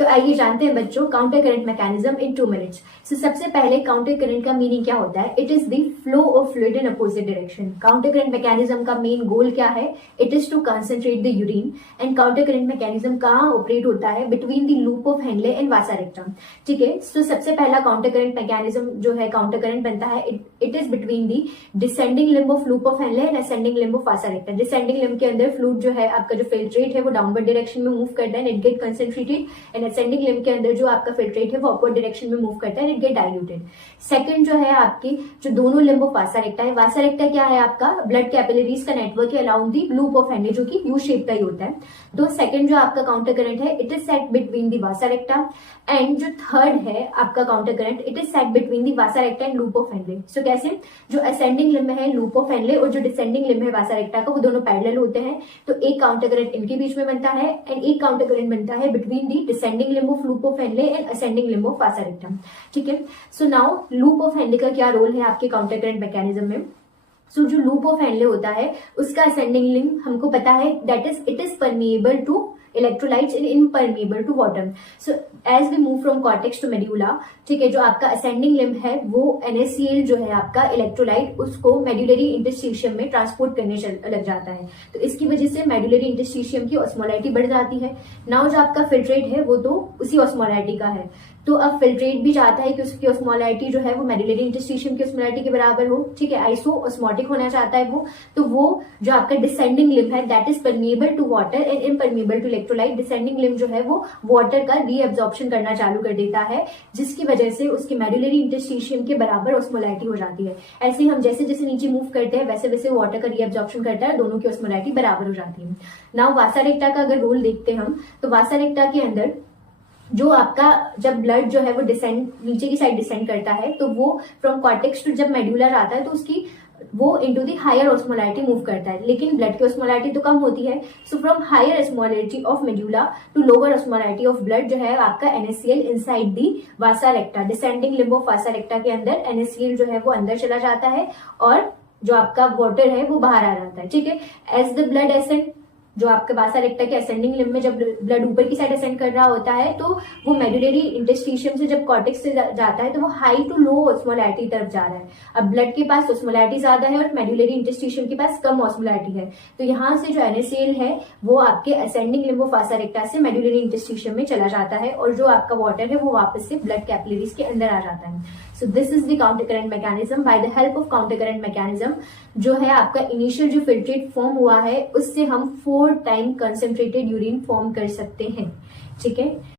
तो आइए जानते हैं बच्चों counter current mechanism in 2 minutes. सबसे पहले काउंटर करंट का मीनिंग क्या होता है? It is the flow of fluid in opposite direction. Counter current mechanism का मेन गोल क्या है? It is to concentrate the urine. And counter current mechanism कहाँ ऑपरेट होता है? Between the loop of Henle and vasa recta. ठीक है, तो सबसे पहला काउंटर करंट मैकेनिज्म जो है काउंटर करंट बनता है, it is between the descending limb of loop of Henle and ascending limb of Vasa rectum. Descending limb के अंदर फ्लूइड जो है आपका जो फिल्ट्रेट है वो डाउनवर्ड डायरेक्शन में मूव करता है, it get concentrated. And ascending limb के अंदर जो आपका फिल्ट्रेट है वो अपवर्ड डायरेक्शन में मूव करता है, इट गेट डाइल्यूटेड। सेकंड जो है आपकी जो दोनों लिम्ब ऑफ वासा रेक्टा है, वासा रेक्टा क्या है आपका? ब्लड कैपिलरीज का नेटवर्क है around the loop of Henley, जो कि यू शेप का ही होता है। तो सेकंड जो आपका काउंटर करंट है, it is set between the vasa recta. And जो थर्ड है आपका counter current, it is set between the vasa recta and loop of Henle. So कैसे? जो असेंडिंग लिम्ब है लूप ऑफ हेनले और जो डिसेंडिंग लिम्ब है वासा रेक्टा का, वो दोनों पैरेलल होते हैं। तो एक काउंटर करंट इनके बीच में बनता है एंड एक काउंटर करंट बनता है between the descending limb of loop of Henle and ascending limb of Vasa recta. ठीक है, so now loop of Henley का क्या रोल है आपके काउंटर करंट मैकेनिज्म में? जो लूप ऑफ हेनले होता है उसका असेंडिंग लिम्ब हमको पता है that is it is permeable to electrolytes and impermeable to water. So as we move from cortex to medulla, ठीक है, जो आपका असेंडिंग लिम्ब है वो NaCl जो है आपका इलेक्ट्रोलाइट उसको मेड्यूलरी इंटरस्टिशियम में ट्रांसपोर्ट करने लग जाता है। तो इसकी वजह से मेड्यूलरी इंटरस्टिशियम की ऑस्मोलारिटी बढ़ जाती है। नाउ जो आपका फिल्ट्रेट है वो तो उसी ऑस्मोलारिटी का है, तो अब फिल्ट्रेट भी चाहता है कि उसकी ऑस्मोलारिटी जो है वो मेड्यूलरी इंटरस्टिशियम की ऑस्मोलारिटी के बराबर हो। ठीक है, आइसो ऑस्मोटिक होना चाहता है वो। तो वो जो आपका डिसेंडिंग लिम्ब है that is permeable to water and impermeable to electrolyte. Descending limb जो है वो वाटर का रीअब्जॉर्प्शन करना चालू कर देता है, जिसकी वजह से उसकी मेड्यूलरी इंटरस्टिशियम के बराबर ऑस्मोलारिटी हो जाती है। ऐसे हम जैसे जैसे नीचे मूव करते हैं वैसे वैसे वाटर का रीअब्जॉर्प्शन करता है, दोनों की ऑस्मोलारिटी बराबर हो जाती है। नाउ वासा रेक्टा का अगर रोल देखते हैं हम, तो वासा रेक्टा के अंदर जो आपका जब ब्लड जो है वो डिसेंड नीचे की साइड डिसेंड करता है, तो वो फ्रॉम कॉर्टेक्स टू जब मेड्यूलर आता है तो उसकी वो into the higher osmolarity move करता है, लेकिन ब्लड की ऑस्मोलारिटी तो कम होती है। So from higher osmolarity of medulla to lower osmolarity of blood जो है आपका NaCl inside the vasa recta, descending limb of vasa recta के अंदर NaCl जो है वो अंदर चला जाता है और जो आपका वाटर है वो बाहर आ जाता है। ठीक है, एज द ब्लड एसेंड, जो आपके वासा रेक्टा के असेंडिंग लिम्ब में जब ब्लड ऊपर की साइड असेंड कर रहा होता है तो वो मेड्यूलरी इंटरस्टिशियम से जब कॉर्टेक्स से जाता है तो वो हाई टू लो ऑस्मोलारिटी तरफ जा रहा है। अब ब्लड के पास ऑस्मोलारिटी ज्यादा है और मेड्यूलरी इंटरस्टिशियम के पास कम ऑस्मोलारिटी है, तो यहाँ से जो NaCl है वो आपके असेंडिंग लिम्ब ऑफ वासा रेक्टा से मेड्यूलरी इंटरस्टिशियम में चला जाता है और जो आपका वाटर है वो वापस से ब्लड कैपिलरीज के अंदर आ जाता है। So this is the counter current mechanism. By the help of counter current mechanism जो है आपका इनिशियल जो फिल्ट्रेट फॉर्म हुआ है उससे हम 4 टाइम कंसंट्रेटेड यूरिन फॉर्म कर सकते हैं। ठीक है।